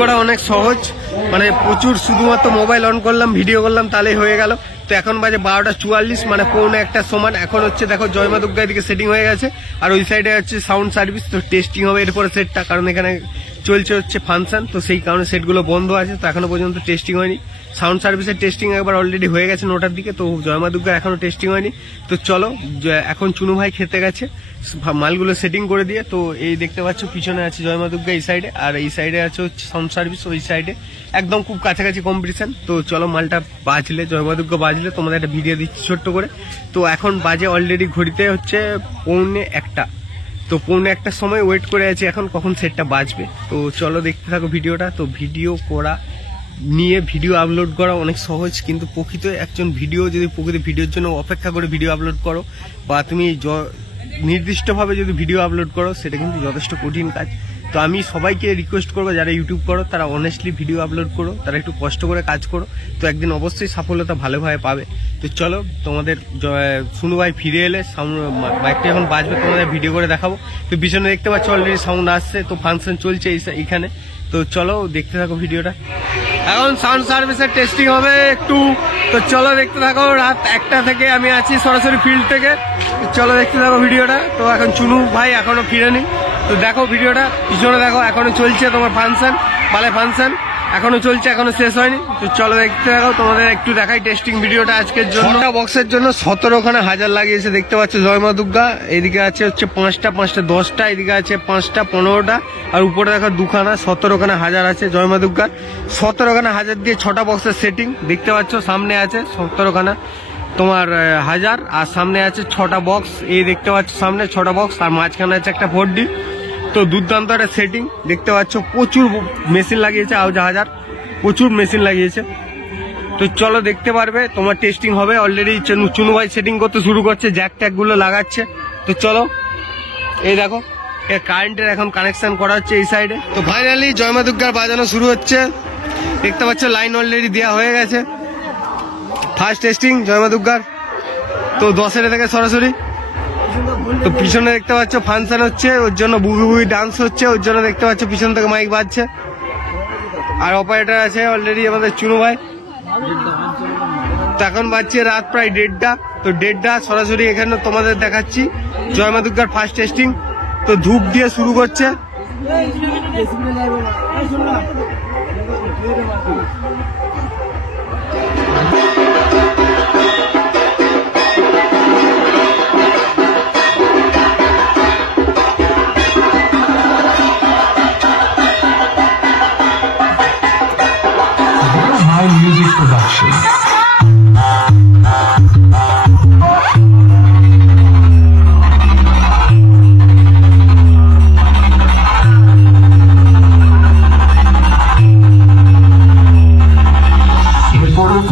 করা অনেক সহজ, মানে প্রচুর, শুধুমাত্র মোবাইল অন করলাম, ভিডিও করলাম, তাহলেই হয়ে গেল। তো এখন বাজে 12:44, মানে 12:45 সমান। এখন হচ্ছে দেখো জয় মা দুর্গা এদিকে সেটিং হয়ে গেছে, আর ওই সাইডে হচ্ছে সাউন্ড সার্ভিস। তো টেস্টিং হবে এরপরে সেটটা, কারণ এখানে চলছে হচ্ছে ফাংশন, তো সেই কারণে সেটগুলো বন্ধ আছে, তো এখনো পর্যন্ত টেস্টিং হয়নি। সাউন্ড সার্ভিসের টেস্টিং একবার অলরেডি হয়ে গেছে 9টার দিকে, তো জয় মা দুর্গা এখনো টেস্টিং হয়নি। তো চলো, এখন চুনু ভাই খেতে গেছে মালগুলো সেটিং করে দিয়ে। তো এই দেখতে পাচ্ছ পিছনে আছে জয় মা দুর্গা এই সাইডে, আর এই সাইডে আছে হচ্ছে সাউন্ড সার্ভিস ওই সাইডে, একদম খুব কাছাকাছি কম্পিটিশন। তো চলো, মালটা বাজলে, জয় মা দুর্গা বাজলে তোমাদের একটা ভিডিও দিচ্ছি ছোট্ট করে। তো এখন বাজে অলরেডি ঘড়িতে হচ্ছে 1:45। তো 1:45 সময় ওয়েট করে আছি এখন কখন সেটটা বাজবে। তো চলো দেখতে থাকো ভিডিওটা। তো ভিডিও করা নিয়ে ভিডিও আপলোড করা অনেক সহজ, কিন্তু প্রকৃত একজন ভিডিও যদি প্রকৃত ভিডিওর জন্য অপেক্ষা করে ভিডিও আপলোড করো, বা তুমি নির্দিষ্টভাবে যদি ভিডিও আপলোড করো, সেটা কিন্তু যথেষ্ট কঠিন কাজ। তো আমি সবাইকে রিকোয়েস্ট করবো, যারা ইউটিউব করো তারা অনেস্টলি ভিডিও আপলোড করো, তারা একটু কষ্ট করে কাজ করো, তো একদিন অবশ্যই সাফল্যতা ভালোভাবে পাবে। তো চলো, তোমাদের শুনু ভাই ফিরে এলে বাইকটা যখন বাজবে তোমাদের ভিডিও করে দেখাবো। তো পিছনে দেখতে পাচ্ছ অলরেডি সাউন্ড আসছে, তো ফাংশন চলছে এইখানে। তো চলো দেখতে থাকো ভিডিওটা। এখন সাউন্ড সার্ভিসের টেস্টিং হবে একটু, তো চলো দেখতে থাকো। রাত 1টা থেকে আমি আছি সরাসরি ফিল্ড থেকে, চলো দেখতে থাকো ভিডিওটা। তো এখন চুনু ভাই এখনো ফিরেনি, তো দেখো ভিডিওটা, পিছনে দেখো এখনো চলছে তোমার ফাংশন, বালে ফাংশন এখনো চলছে, এখনো শেষ হয়নি। তো চলো দেখতে থাকো, তোমাদের একটু দেখাই টেস্টিং ভিডিওটা আজকের জন্য। বক্সের জন্য 17খানা হাজার লাগিয়েছে, দেখতে পাচ্ছ জয় মা দুর্গা। এদিকে আছে হচ্ছে 5টা 10টা, এদিকে আছে 5টা 15টা, আর উপরে দেখো 2খানা, 17খানা হাজার আছে জয় মা দুর্গা। 17খানা হাজার দিয়ে 6টা বক্সের সেটিং দেখতে পাচ্ছ। সামনে আছে 17খানা তোমার হাজার, আর সামনে আছে 6টা বক্স, এই দেখতে পাচ্ছ সামনে 6টা বক্স, আর মাঝখানে আছে একটা 4D। তো দুর্দান্ত একটা সেটিং দেখতে পাচ্ছ, প্রচুর মেশিন লাগিয়েছে, আউজা হাজার প্রচুর মেশিন লাগিয়েছে। তো চলো দেখতে পারবে, তোমার টেস্টিং হবে। অলরেডি চুনু ভাই সেটিং করতে শুরু করছে, জ্যাক ট্যাক গুলো লাগাচ্ছে। তো চলো, এই দেখো কারেন্টের এখন কানেকশন করা হচ্ছে এই সাইডে। তো ফাইনালি জয় মা দুর্গার বাজানো শুরু হচ্ছে, দেখতে পাচ্ছ লাইন অলরেডি দেওয়া হয়ে গেছে। ফার্স্ট টেস্টিং জয় মা দুর্গার, তো 10 থেকে সরাসরি। তো পিছনে দেখতে পাচ্ছ ফাংশন হচ্ছে, ওর জন্য বুবি বুবি ডান্স হচ্ছে, ওর জন্য দেখতে পাচ্ছ পিছন থেকে মাইক বাজছে। আর অপারেটর আছে অলরেডি আমাদের চুনু ভাই। তো এখন বাজছে রাত প্রায় 1:30। তো 1:30 সরাসরি এখানে তোমাদের দেখাচ্ছি জয় মা দুর্গার ফার্স্ট টেস্টিং। তো ধূপ দিয়ে শুরু করছে। Music production.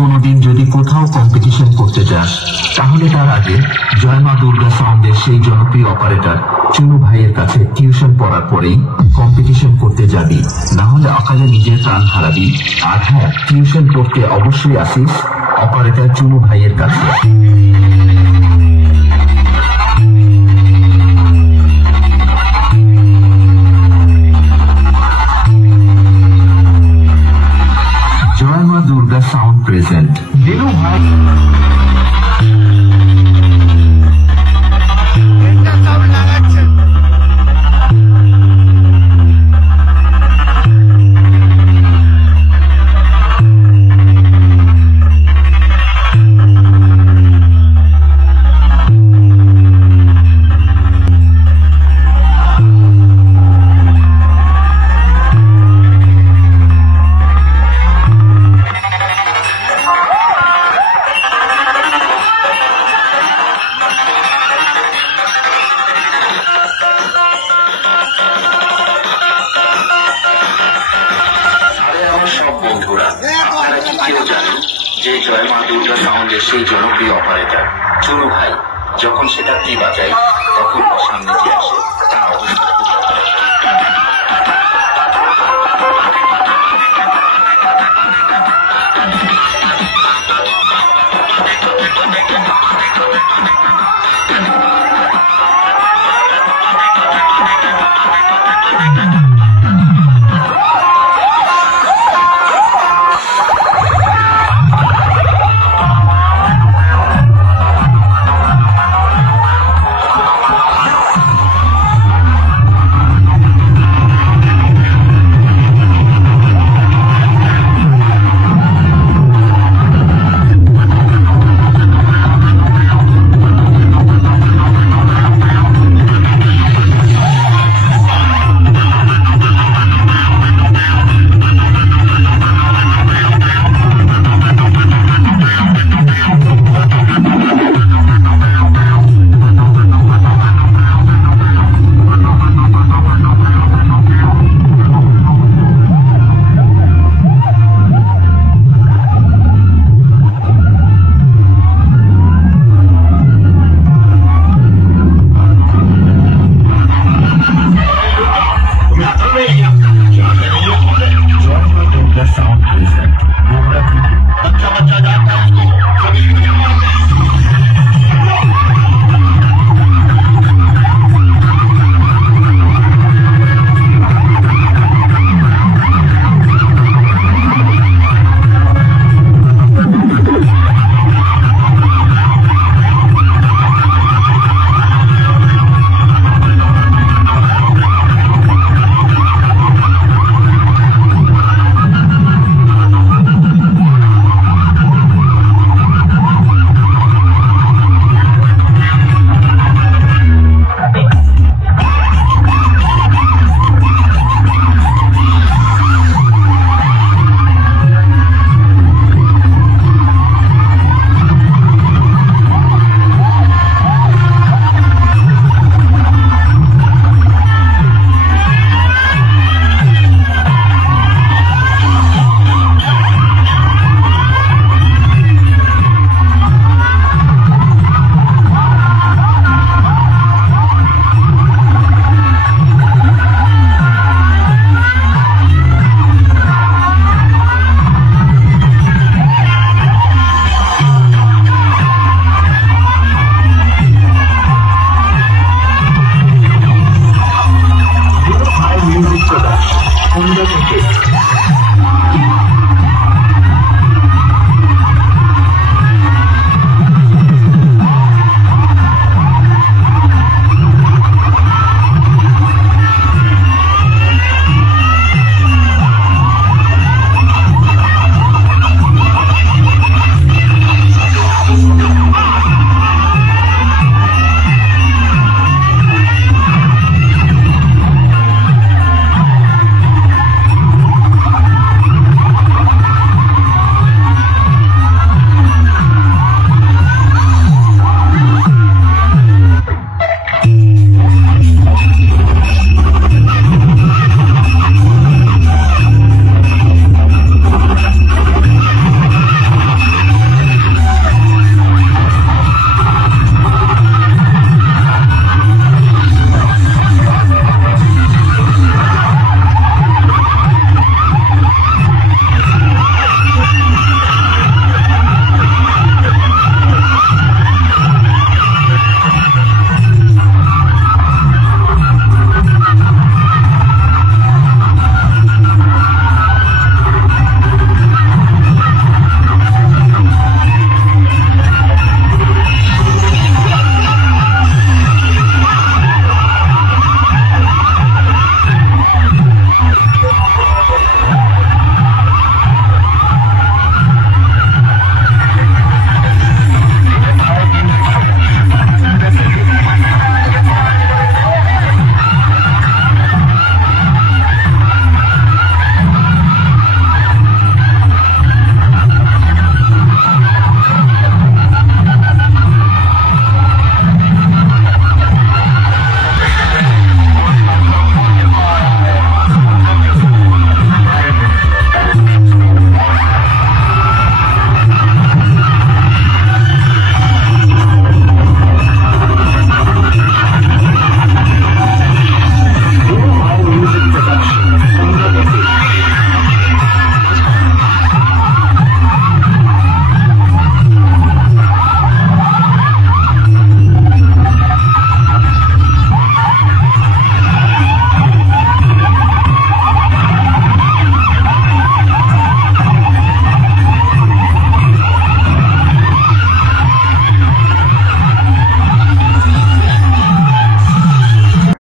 কোনোদিন যদি কোথাও কম্পিটিশন করতে যাস, তাহলে তার আগে জয় মা দুর্গা সাউন্ডের সেই জনপ্রিয় অপারেটর চুনু ভাইয়ের কাছে টিউশন পড়ার পরেই কম্পিটিশন করতে যাবি, না হলে অকালে নিজের প্রাণ হারাবি। আর হ্যাঁ, টিউশন পড়তে অবশ্যই আসিস অপারেটর চুনু ভাইয়ের কাছে। জয় মা দুর্গা সাউন্ড প্রেজেন্ট দিনু ভাই। যে জয় মা দুর্গা সাউন্ডের সেই জনপ্রিয় অপারেটর চুনু ভাই যখন সেটা কি বাজায়, তখন সামনে দিয়ে